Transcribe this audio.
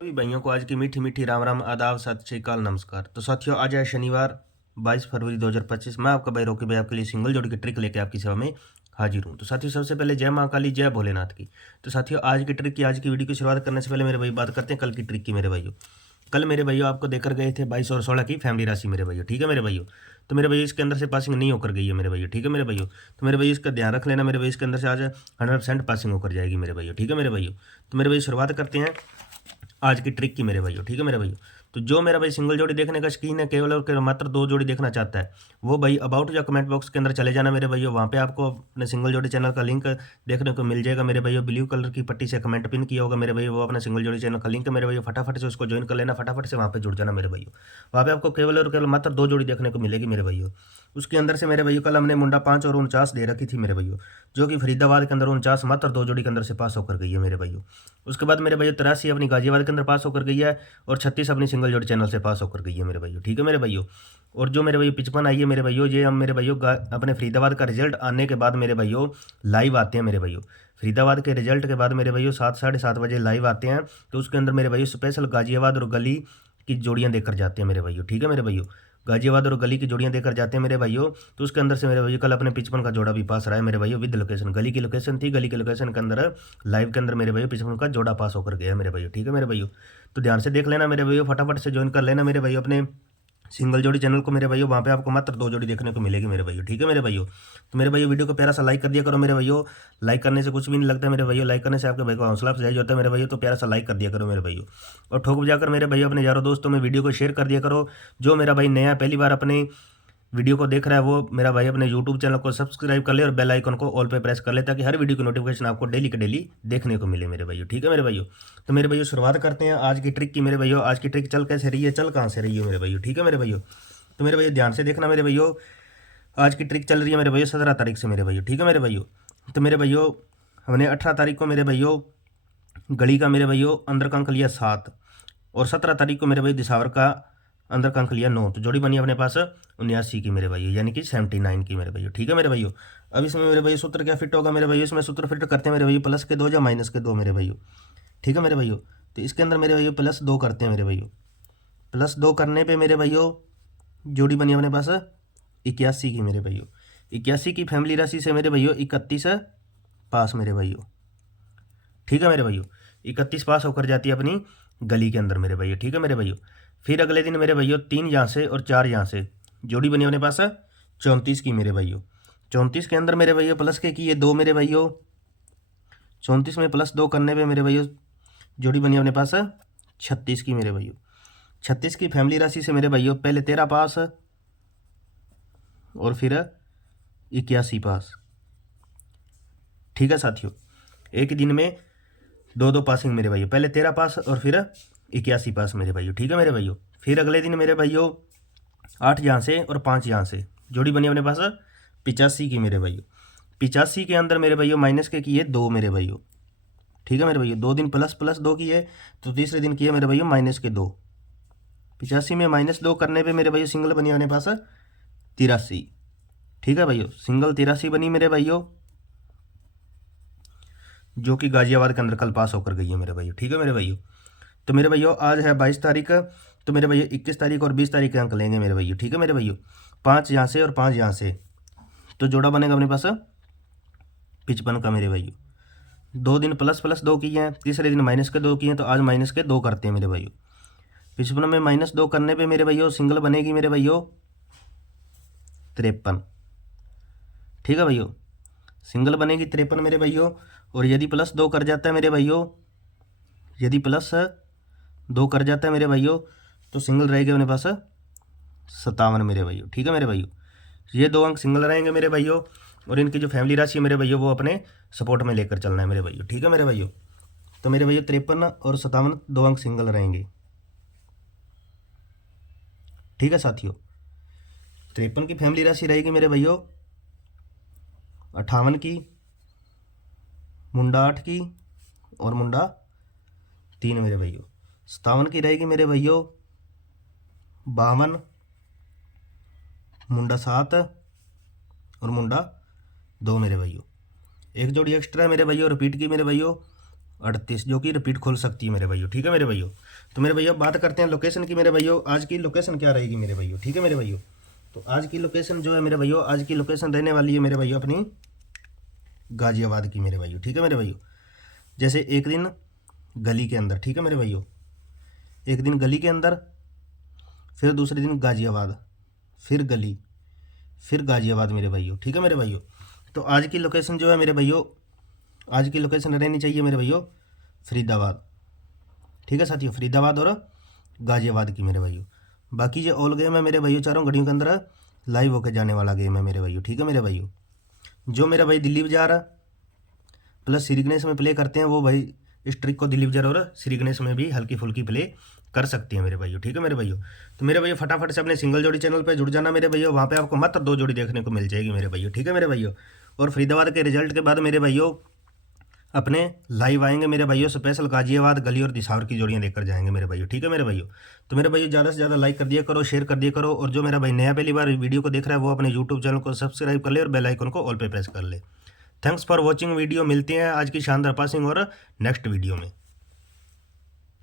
सभी भाइयों को आज की मीठी मीठी राम राम आदाब सत श्री अकाल नमस्कार। तो साथियों, आज है शनिवार 22 फरवरी 2025। मैं आपका भाई रॉकी भाई आपके लिए सिंगल जोड़ी की ट्रिक लेके आपकी सेवा में हाजिर हूँ। तो साथियों, सबसे पहले जय माँ काली जय भोलेनाथ की। तो साथियों, आज की ट्रिक की आज की वीडियो की शुरुआत करने से पहले मेरे भाई बात करते हैं कल की ट्रिक की। मेरे भाइयों, कल मेरे भाइयों आपको देकर गए थे 22 और 16 की फैमिली राशि मेरे भाइयों। ठीक है मेरे भाइयों, तो मेरे भाइयों इसके अंदर से पासिंग नहीं होकर गई है मेरे भाइयों। ठीक है मेरे भाइयों, तो मेरे भाइयों इसका ध्यान रख लेना मेरे भाइयों, इसके अंदर से आज 100% पासिंग होकर जाएगी मेरे भाइयों। ठीक है मेरे भाइयों, तो मेरे भाई शुरुआत करते हैं आज की ट्रिक की मेरे भाइयों। ठीक है मेरे भाइयों, तो जो मेरा भाई सिंगल जोड़ी देखने का शौकीन है, केवल और केवल मात्र दो जोड़ी देखना चाहता है, वो भाई अबाउट या कमेंट बॉक्स के अंदर चले जाना मेरे भाइयों। वहाँ पे आपको अपने सिंगल जोड़ी चैनल का लिंक देखने को मिल जाएगा मेरे भाइयों। ब्लू कलर की पट्टी से कमेंट पिन किया होगा मेरे भाइयों, वो अपना सिंगल जोड़ी चैनल का लिंक है मेरे भाइयों। फटाफट से उसको ज्वाइन कर लेना, फटाफट से वहाँ पे जुड़ जाना मेरे भाइयों। वहाँ पे आपको केवल और केवल मात्र दो जोड़ी देखने को मिलेगी मेरे भाइयों। उसके अंदर से मेरे भाइयों कल हमने मुंडा 5 और 49 दे रखी थी मेरे भाइयों, जो कि फरीदाबाद के अंदर 49 मात्र दो जोड़ी के अंदर से पास होकर गई है मेरे भाइयों। उसके बाद मेरे भाइयों 83 अपनी गाजियाबाद के अंदर पास होकर गई है, और 36 अपनी सिंगल जोड़ी चैनल से पास होकर गई है मेरे भाइयों। ठीक है मेरे भाइयों, और जो मेरे भाइयों 55 आई है मेरे भाइयों, ये हम मेरे भाइयों अपने फरीदाबाद का रिजल्ट आने के बाद मेरे भाइयों लाइव आते हैं मेरे भाइयों। फरीदाबाद के रिजल्ट के बाद मेरे भाइयों 7 साढ़े 7 बजे लाइव आते हैं, तो उसके अंदर मेरे भाइयों स्पेशल गाजियाबाद और गली की जोड़ियाँ देकर जाते हैं मेरे भाइयों। ठीक है मेरे भाइयों, गाजियाबाद और गली की जोड़ियाँ देकर जाते हैं मेरे भाइयों। तो उसके अंदर से मेरे भाइयों कल अपने 55 का जोड़ा भी पास रहा है मेरे भाइयों, विद लोकेशन। गली की लोकेशन थी, गली की लोकेशन के अंदर लाइव के अंदर मेरे भाइयों 55 का जोड़ा पास होकर गया है मेरे भाइयों। ठीक है मेरे भाइयों, तो ध्यान से देख लेना मेरे भाइयों, फटाफट से ज्वाइन कर लेना मेरे भाइयों अपने सिंगल जोड़ी चैनल को मेरे भाइयों। वहाँ पे आपको मात्र दो जोड़ी देखने को मिलेगी मेरे भाइयों। ठीक है मेरे भाइयों, तो मेरे भाइयों वीडियो को प्यारा सा लाइक कर दिया करो मेरे भाइयों। लाइक करने से कुछ भी नहीं लगता मेरे भाइयों, लाइक करने से आपके भाई को हौसला अफजाई होता है मेरे भाइयों। तो प्यारा सा लाइक कर दिया करो मेरे भाइयों, और ठोक बजाकर मेरे भाइयों अपने यारों दोस्तों में वीडियो को शेयर कर दिया करो। जो मेरा भाई नया पहली बार अपने वीडियो को देख रहा है, वो मेरा भाई अपने यूट्यूब चैनल को सब्सक्राइब कर ले और बेल आइकन को ऑल पे प्रेस कर ले, ताकि हर वीडियो की नोटिफिकेशन आपको डेली के डेली देखने को मिले मेरे भाइयों। ठीक है मेरे भाइयों, तो मेरे भाइयों शुरुआत करते हैं आज की ट्रिक की मेरे भाइयों। आज की ट्रिक चल कैसे रही है, चल कहाँ से रही है मेरे भाइयों। ठीक है मेरे भाइयों, तो मेरे भैया ध्यान से देखना मेरे भैया। आज की ट्रिक चल रही है मेरे भैया 17 तारीख से मेरे भैया। ठीक है मेरे भैया, तो मेरे भैया हमने 18 तारीख को मेरे भैया गली का मेरे भैया अंदर का अंक लिया 7, और 17 तारीख को मेरे भैया दिसावर का अंदर का अंक लिया 9। तो जोड़ी बनी अपने पास 79 की मेरे भैया, यानी कि 79 की मेरे भैया। ठीक है मेरे भैया, अब इसमें मेरे भैया सूत्र क्या फिट होगा मेरे भैया, इसमें सूत्र फिट करते हैं मेरे भैया प्लस के 2 या माइनस के 2 मेरे भैया। ठीक है मेरे भैया, तो इसके अंदर मेरे भैया +2 करते हैं मेरे भैया। +2 करने पे मेरे भैया जोड़ी बनी अपने पास 81 की मेरे भाइयों। 81 की फैमिली राशि से मेरे भाइयों 31 पास मेरे भाइयों। ठीक है मेरे भाइयों, 31 पास होकर जाती है अपनी गली के अंदर मेरे भाइयों। ठीक है मेरे भाइयों, फिर अगले दिन मेरे भाइयों 3 यहाँ से और 4 यहाँ से जोड़ी बनी अपने पास 34 की मेरे भाइयों। 34 के अंदर मेरे भाइयों प्लस के किए 2 मेरे भाइयों। 34 में +2 करने पे मेरे भाइयों जोड़ी बनी अपने पास 36 की मेरे भाइयों। 36 की फैमिली राशि से मेरे भाइयों पहले 13 पास और फिर 81 पास। ठीक है साथियों, एक दिन में दो दो पासिंग मेरे भाइयों, पहले 13 पास और फिर 81 पास मेरे भाइयों। ठीक है मेरे भाइयों, फिर अगले दिन मेरे भाइयों 8 यहाँ से और 5 यहाँ से जोड़ी बनी अपने पास 85 की मेरे भाइयों। 85 के अंदर मेरे भाइयों माइनस के किए 2 मेरे भाइयों। ठीक है मेरे भाइयों, 2 दिन ++2 किए, तो तीसरे दिन किए मेरे भाइयों -2। 85 में -2 करने पे मेरे भाइयों सिंगल बनी अपने पास 83। ठीक है भाइयों, सिंगल 83 बनी मेरे भाइयों, जो कि गाजियाबाद के अंदर कल पास होकर गई है मेरे भाइयों। ठीक है मेरे भाइयों, तो मेरे भाइयों आज है 22 तारीख, तो मेरे भाइयों 21 तारीख और 20 तारीख के अंक लेंगे मेरे भाइयों। ठीक है मेरे भाइयों, 5 यहाँ से और 5 यहाँ से, तो जोड़ा बनेगा अपने पास 55 का मेरे भाइयों। 2 दिन ++2 किए हैं, तीसरे दिन -2 किए हैं, तो आज -2 करते हैं मेरे भाइयों। 55 में -2 करने पे मेरे भाइयों सिंगल बनेगी मेरे भाइयों 53। ठीक है भाइयों, सिंगल बनेगी 53 मेरे भाइयों, और यदि +2 कर जाता है मेरे भाइयों, यदि +2 कर जाता है मेरे भाइयों, तो सिंगल रहेगा मेरे पास 57 मेरे भाइयों। ठीक है मेरे भाइयों, ये दो अंक सिंगल रहेंगे मेरे भाइयों, और इनकी जो फैमिली राशि है मेरे भाइयों वो अपने सपोर्ट में लेकर चलना है मेरे भाइयों। ठीक है मेरे भाइयों, तो मेरे भाइयों 53 और 57 दो अंक सिंगल रहेंगे। ठीक है साथियों, 53 की फैमिली राशि रहेगी मेरे भाइयों 58 की, मुंडा 8 की, और मुंडा 3 मेरे भाइयों। 57 की रहेगी मेरे भाइयों 52, मुंडा 7 और मुंडा 2 मेरे भाइयों। एक जोड़ी एक्स्ट्रा है मेरे भाइयों रिपीट की मेरे भाइयों 38 जो कि रिपीट खोल सकती है मेरे भाइयों। ठीक है मेरे भाइयों। तो मेरे भैया बात करते हैं लोकेशन की मेरे भाइयों। आज की लोकेशन क्या रहेगी मेरे भाइयों। ठीक है मेरे भाइयों। तो आज की लोकेशन जो है मेरे भैया, आज की लोकेशन रहने वाली है मेरे भैया अपनी गाजियाबाद की मेरे भाइयों। ठीक है मेरे भाइयों। जैसे एक दिन गली के अंदर, ठीक है मेरे भाइयों, एक दिन गली के अंदर, फिर दूसरे दिन गाजियाबाद, फिर गली, फिर गाजियाबाद मेरे भाइयों। ठीक है मेरे भाइयों। तो आज की लोकेशन जो है मेरे भाइयों, आज की लोकेशन रहनी चाहिए मेरे भाइयों फरीदाबाद। ठीक है साथियों, फरीदाबाद और गाजियाबाद की मेरे भाइयों। बाकी जो ऑल गेम है मेरे भाइयों चारों घड़ियों के अंदर लाइव होकर जाने वाला गेम है मेरे भाइयों। ठीक है मेरे भाइयों। जो मेरा भाई दिल्ली बाजार प्लस श्री गणेश में प्ले करते हैं वो भाई इस ट्रिक को दिल्ली बाजार और श्री गणेश में भी हल्की फुल्की प्ले कर सकते हैं मेरे भाइयों। ठीक है मेरे भाइयों। तो मेरे भैया फटाफट से अपने सिंगल जोड़ी चैनल पे जुड़ जाना मेरे भैया, वहाँ पे आपको मात्र 2 जोड़ी देखने को मिल जाएगी मेरे भाइयों। ठीक है मेरे भाइयों। और फरीदाबाद के रिजल्ट के बाद मेरे भाइयों अपने लाइव आएंगे मेरे भाइयों, स्पेशल गाजियाबाद, गली और दिसावर की जोड़ियां लेकर जाएंगे मेरे भाइयों। ठीक है मेरे भाइयों। तो मेरे भाइयों ज़्यादा से ज़्यादा लाइक कर दिया करो, शेयर कर दिया करो, और जो मेरा भाई नया पहली बार वीडियो को देख रहा है वो अपने यूट्यूब चैनल को सब्सक्राइब कर ले और बेल आइकन को ऑल पे प्रेस कर ले। Thanks for watching video. मिलते हैं आज की शानदार पासिंग और नेक्स्ट वीडियो में।